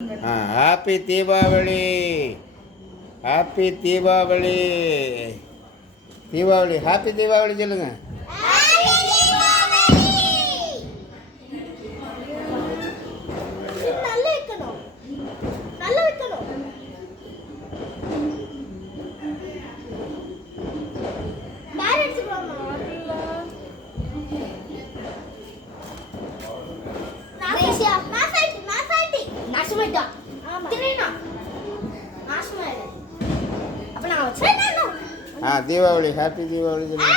Happy Deepavali, happy Deepavali, Deepavali, happy Deepavali சொல்லுங்க. Deepavali, happy Deepavali சொல்லுங்க.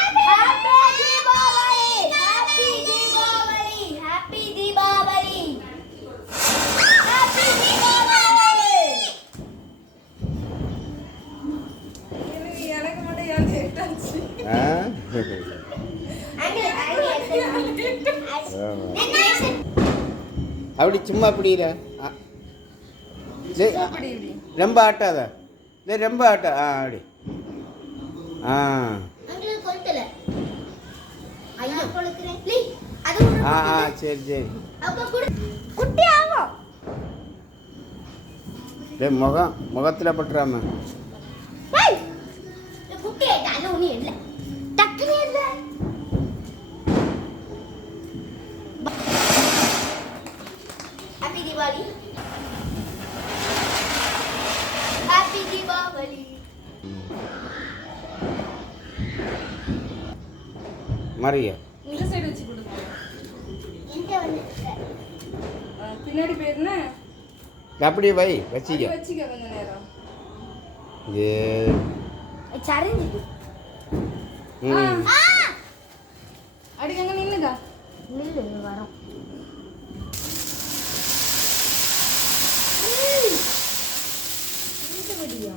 அப்படி சும்மா பிடிக்கிற ரொம்ப ஆட்டாத, ரொம்ப ஆட்டா. அப்படி சரி சரி. முகத்தில் பட்டுறாம. Happy Diwali. Happy Diwali. Maria இந்த சைடு வச்சு கொடுங்க. இங்க வந்து பின்னாடி பேர்னா அப்படியே வை, வச்சிக்க கொஞ்ச நேரம். ஏ சரிஞ்சிடு. அடிங்க நில்லுங்க. நில்லு வரோம். இந்த வடியா